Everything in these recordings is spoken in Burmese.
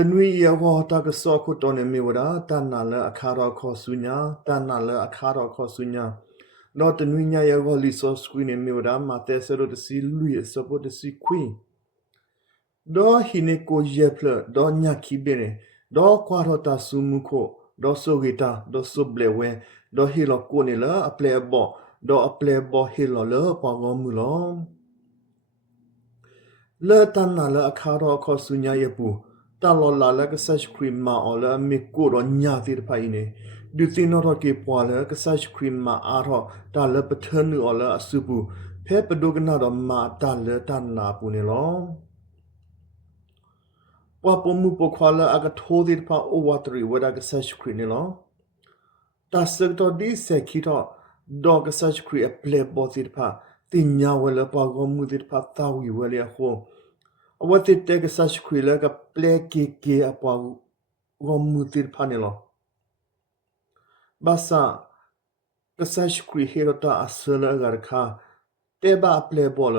တနွေရောတာကစောခုတော်နေမီဝဒတန်နာလအခါတော်ခေါ်စုညာတန်နာလအခါတော်ခေါ်စုညာတော့တနွေညရောလီဆိုစကွီနေမီဝဒမာတဲဆရတစီလူရစပိုတစီခွီတော့ဟိနေကိုယေဖလတော့ညခိဘေနေတော့ခွာတော့တာဆူမှုခိုတော့ဆိုဂီတာတော့ဆုဘလေဝဲတော့ဟီလောကိုနေလအပလေဘောတော့အပလေဘောဟီလောလပေါ်ကောမူလောလေတန်နာလအခါတော်ခေါ်စုညာရပူတာလောလာလကဆတ်ခရီမာအော်လာမီကိုရောညာတိဖိုင်နေဒူတင်နော်ကေပွာလကဆတ်ခရီမာအားတော့တာလပထန်နူအော်လာအစုပူဖဲပဒုကနာတော့မာတာလတန်နာပူနေလောပပမှုပခွာလအကထိုးဒီဖာအိုဝါတရီဝဒါကဆတ်ခရီနေလောတာစက်တော်ဒီစခီတော့ဒေါကဆတ်ခရီအပလေဘောတိဖာတင်ညာဝလပကောမှုတိဖာတာဝီဝလေခိုအဝတိတေကဆတ်ခရီလကပလေကေအပွားဂေါမှုတိဖာနေလောဘာသာကဆတ်ခရီဟေရတာအစလဂါခါတေဘာပလေဘောလ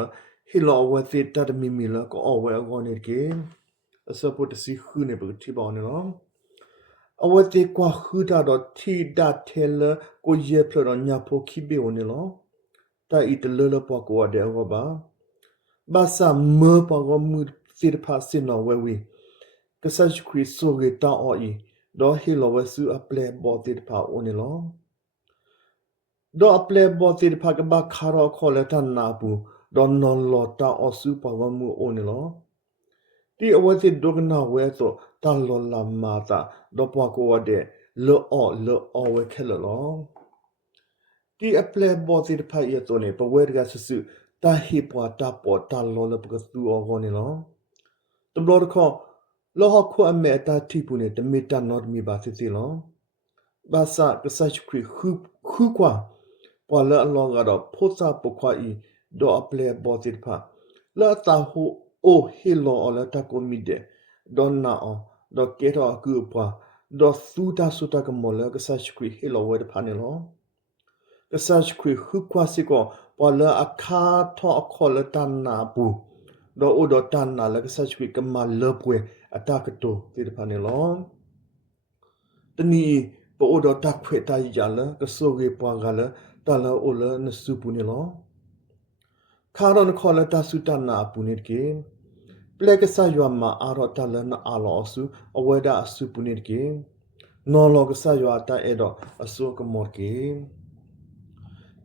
ဟီလောဝတိတတ်မီမီလကောအဝဲဂေါနေကေအစပုတ်စီခုနေဘတိဘောနေလောအဝတိကွာခူတာတော့တီဒတ်ထဲလကိုယေဖလညာဖိုခိဘေဝနေလောတာဣတလလပကွာတဲ့ဟောပါဘာသာမေပကမှုစစ်ဖာစင်နော်ဝဲဝီကဆတ်ခရီဆိုဂေတာအော်ဤဒေါ်ဟီလောဝဆူအပလေဘောတိဖာအိုနေလောဒေါ်အပလေဘောတိဖာကဘာခါရောခေါ်လက်တနာပူဒေါ်နော်လောတာအော်ဆူပဝမှုအိုနေလောဒီအဝစစ်ဒုကနာဝဲဆိုတန်လောလာမာတာဒေါ်ပွားကိုဝတဲ့လောဝဲခဲလောဒီအပလေဘောတိဖာရတော့နေပဝဲကဆဆူတာဟိပွာတာပေါ်တာလောလပကသူအောဂောနေလောတဘလခေါ်လောဟခွအမေတာတိပုနေတမီတာနော့မီဘာစီစီလောဘာသာကဆတ်ခရီခုကွာပေါ်လာလောကတော့ဖို့စာပခွာဤဒေါ်အပလေဘောတိဖာလာတာဟုအိုဟီလောအလတာကိုမီဒေဒေါ်နာအောဒေါ်ကေတော့ကူပွာဒေါ်သူတာဆူတာကမောလကဆတ်ခရီဟီလောဝဲတဖာနေလောကဆတ်ခရီခုကွာစီကောပေါ်လာအခါထောအခေါ်လတန်နာပူဒေါ်အိုဒေါ်တန်နာလကဆတ်ခရီကမလပွေအတာကတိုတိတဖာနေလောတနီပိုဒေါ်တက်ခွေတိုင်ရလာကဆိုကေပွာကလာတလာအိုလနစုပူနေလောခါရန်ခေါ်လတဆူတနာပူနေကေပလက်ကဆာယွာမာအာရတလနအာလောဆူအဝဲဒါဆူပူနေကေနော်လောကဆာယွာတာအေတော့အစိုးကမော်ကေ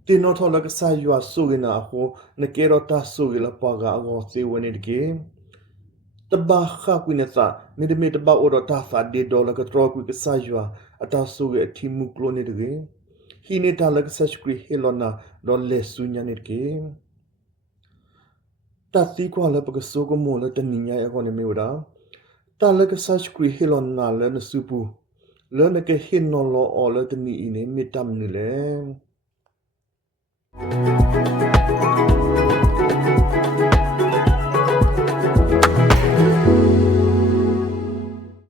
တင်နော်ထောလကဆာယွာဆူကနာဟိုနကေရတာဆူကလပါကအဂောစေဝနေကေတဘာခကွိနသာမိဒမီတဘာအိုဒတာဖာဒီဒေါ်လကထရကွိကဆာယွာအတာဆူကအတီမူကလိုနေကေဟီနေတာလကဆတ်ခရီဟေလနာဒေါ်လေဆူညာနေကေတတိကွာလပကဆိုကမောလတနိညာယကောနေမေဝဒါတာလကဆတ်ခရီဟေလနာလနစုပူလနကေဟင်နော်လောအော်လတနိအင်းမီတမ်နီလေ